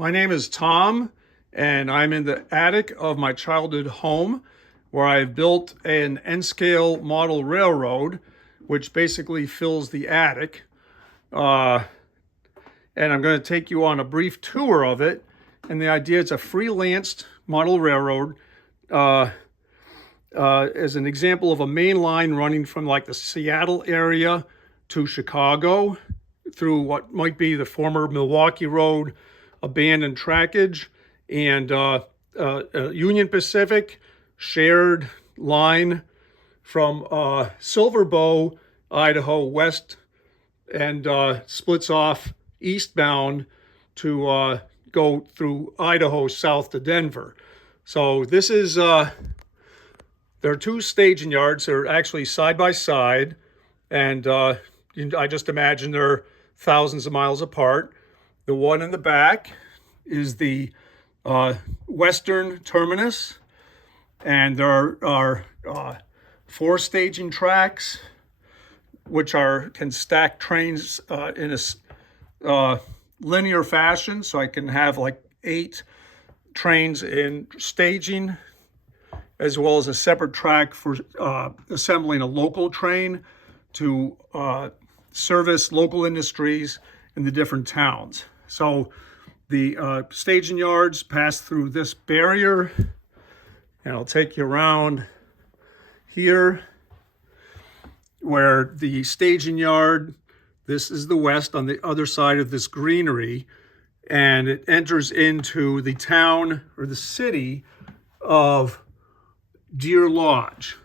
My name is Tom, and I'm in the attic of my childhood home where I've built an N-scale model railroad, which basically fills the attic. And I'm going to take you on a brief tour of it. And the idea is a freelanced model railroad as an example of a main line running from like the Seattle area to Chicago through what might be the former Milwaukee Road abandoned trackage, and Union Pacific shared line from Silver Bow, Idaho west, and splits off eastbound to go through Idaho south to Denver. So this is, there are two staging yards. They're actually side by side, and I just imagine they're thousands of miles apart. The one in the back is the western terminus, and there are four staging tracks, which can stack trains in a linear fashion. So I can have like 8 trains in staging, as well as a separate track for assembling a local train to service local industries in the different towns. So the staging yards pass through this barrier, and I'll take you around here where the staging yard, this is the west on the other side of this greenery, and it enters into the town or the city of Deer Lodge.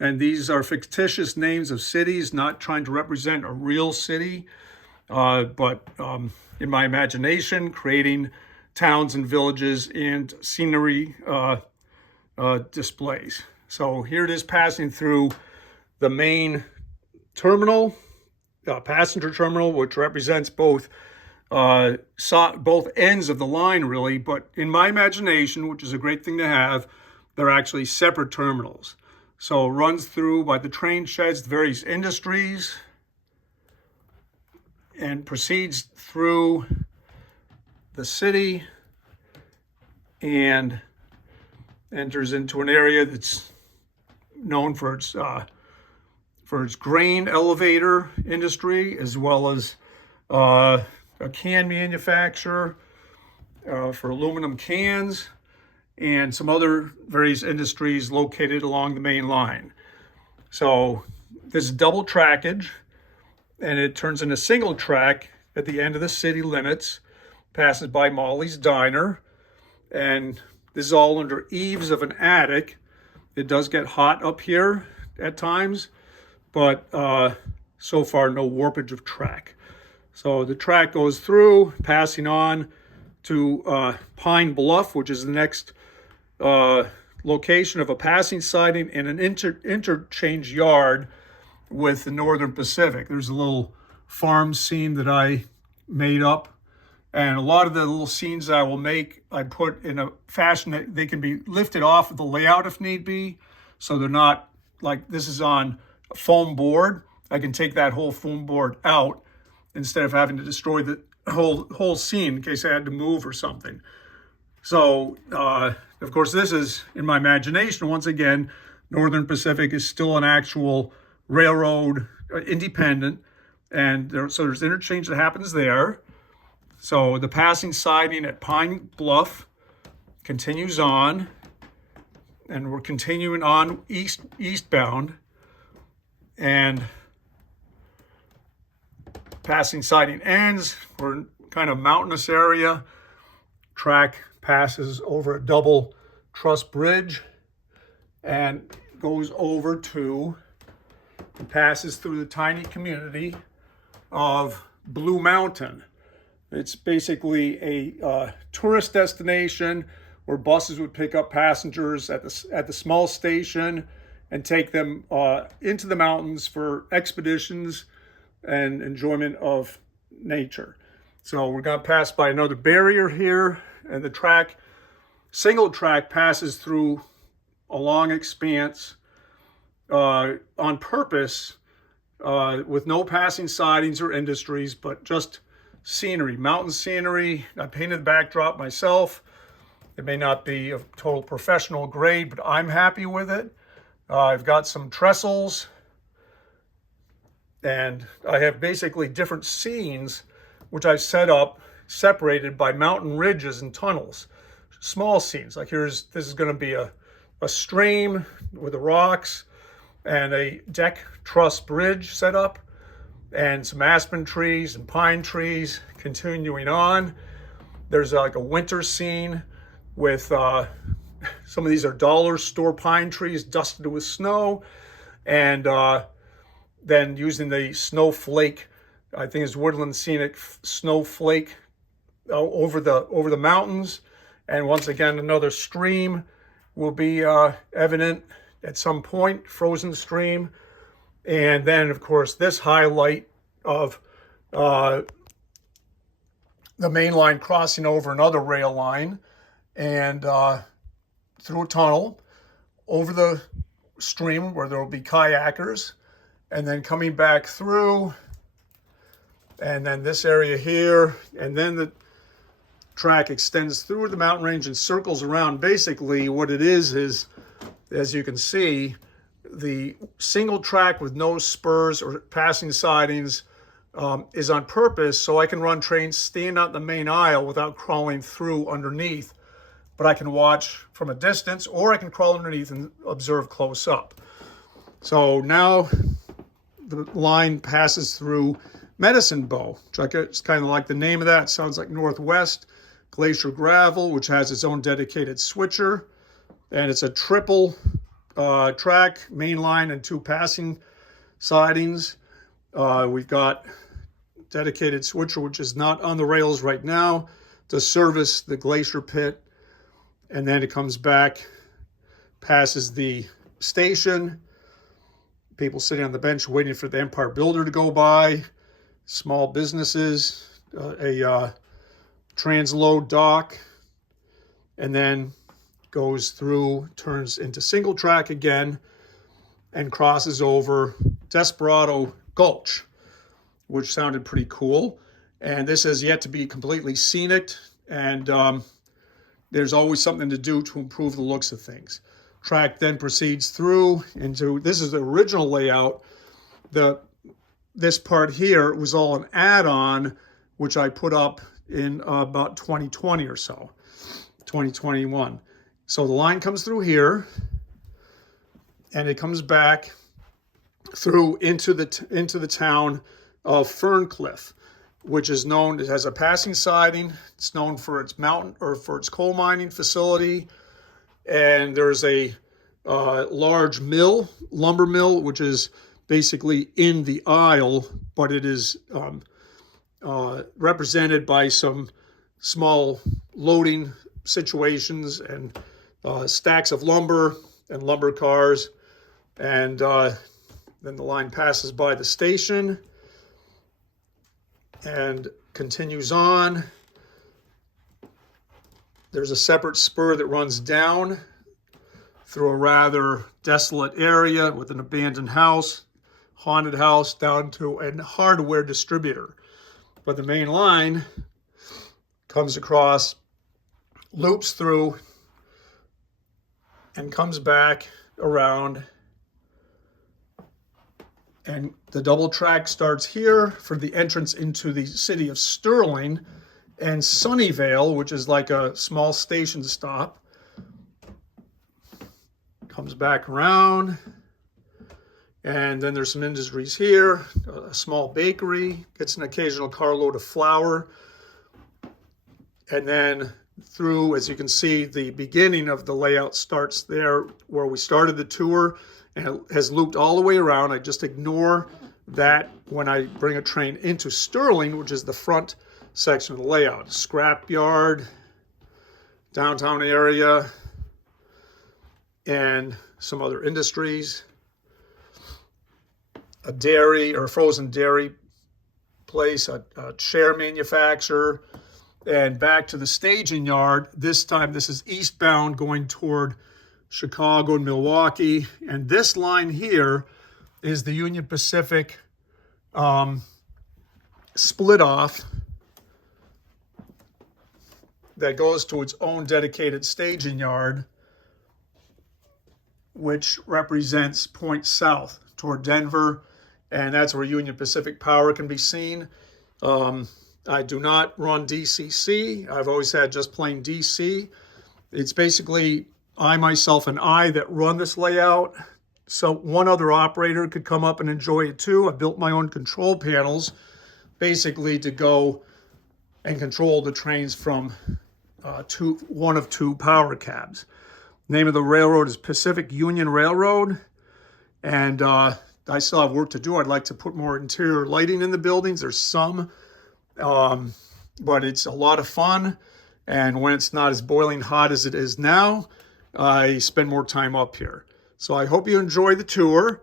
And these are fictitious names of cities, not trying to represent a real city, but in my imagination, creating towns and villages and scenery displays. So here it is passing through the main terminal, passenger terminal, which represents both ends of the line, really. But in my imagination, which is a great thing to have, they're actually separate terminals. So it runs through by the train sheds, the various industries, and proceeds through the city and enters into an area that's known for its grain elevator industry, as well as a can manufacturer for aluminum cans, and some other various industries located along the main line. So this is double trackage, and it turns into single track at the end of the city limits, passes by Molly's Diner, and this is all under eaves of an attic. It does get hot up here at times, but so far no warpage of track. So the track goes through, passing on to Pine Bluff, which is the next location of a passing siding and an interchange yard with the Northern Pacific. There's a little farm scene that I made up, and a lot of the little scenes that I will make, I put in a fashion that they can be lifted off of the layout if need be. So they're not like this is on a foam board. I can take that whole foam board out instead of having to destroy the whole scene in case I had to move or something. So, of course, this is in my imagination. Once again, Northern Pacific is still an actual railroad, independent, and there's interchange that happens there. So the passing siding at Pine Bluff continues on, and we're continuing on eastbound, and passing siding ends. We're in kind of mountainous area. Track passes over a double truss bridge and goes over to and passes through the tiny community of Blue Mountain. It's basically a tourist destination where buses would pick up passengers at the small station and take them into the mountains for expeditions and enjoyment of nature. So we're going to pass by another barrier here, and the track, single track, passes through a long expanse on purpose with no passing sidings or industries, but just scenery, mountain scenery. I painted the backdrop myself. It may not be a total professional grade, but I'm happy with it. I've got some trestles, and I have basically different scenes which I've set up separated by mountain ridges and tunnels. Small scenes, like this is going to be a stream with the rocks and a deck truss bridge set up, and some aspen trees and pine trees. Continuing on, there's like a winter scene with some of these are dollar store pine trees dusted with snow, and then using the snowflake, I think it's Woodland Scenic snowflake over the mountains. And once again, another stream will be evident at some point, frozen stream. And then, of course, this highlight of the main line crossing over another rail line and through a tunnel over the stream where there will be kayakers, and then coming back through, and then this area here, and then the track extends through the mountain range and circles around. Basically, what it is, as you can see, the single track with no spurs or passing sidings is on purpose so I can run trains stand out the main aisle without crawling through underneath. But I can watch from a distance, or I can crawl underneath and observe close up. So now the line passes through Medicine Bow, which is kind of like the name of that. It sounds like Northwest. Glacier Gravel, which has its own dedicated switcher. And it's a triple track, main line, and 2 passing sidings. We've got dedicated switcher, which is not on the rails right now, to service the glacier pit. And then it comes back, passes the station, people sitting on the bench waiting for the Empire Builder to go by, small businesses, a transload dock, and then goes through, turns into single track again, and crosses over Desperado Gulch, which sounded pretty cool. And this has yet to be completely scenic, and there's always something to do to improve the looks of things. Track then proceeds through into, this is the original layout. This part here was all an add-on, which I put up in about 2020 or so, 2021. So the line comes through here, and it comes back through into the town of Ferncliff, which is known, it has a passing siding. It's known for its mountain, or for its coal mining facility. And there's a large mill, lumber mill, which is basically in the aisle, but it is represented by some small loading situations and stacks of lumber and lumber cars. And then the line passes by the station and continues on. There's a separate spur that runs down through a rather desolate area with an abandoned house, haunted house, down to a hardware distributor. But the main line comes across, loops through, and comes back around. And the double track starts here for the entrance into the city of Sterling, and Sunnyvale, which is like a small station stop, comes back around. And then there's some industries here, a small bakery, gets an occasional carload of flour. And then through, as you can see, the beginning of the layout starts there where we started the tour, and it has looped all the way around. I just ignore that when I bring a train into Sterling, which is the front section of the layout. Scrap yard, downtown area, and some other industries. A dairy or frozen dairy place, a chair manufacturer, and back to the staging yard. This time, this is eastbound going toward Chicago and Milwaukee. And this line here is the Union Pacific split off that goes to its own dedicated staging yard, which represents points south toward Denver, and that's where Union Pacific Power can be seen. I do not run DCC. I've always had just plain DC. It's basically I, myself, and I that run this layout. So one other operator could come up and enjoy it too. I built my own control panels, basically to go and control the trains from one of two power cabs. Name of the railroad is Pacific Union Railroad, and I still have work to do. I'd like to put more interior lighting in the buildings. There's some, but it's a lot of fun. And when it's not as boiling hot as it is now, I spend more time up here. So I hope you enjoy the tour.